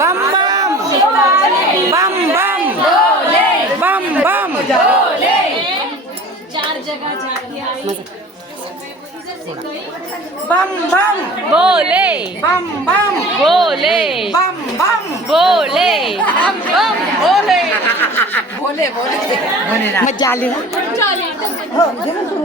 बम बम बम बम बम बम चार जगह जाती आई बम बम बोले बम बम बोले बम बम बोले बोले बोले बोले मजा आली ना हो, घे ना सुरू.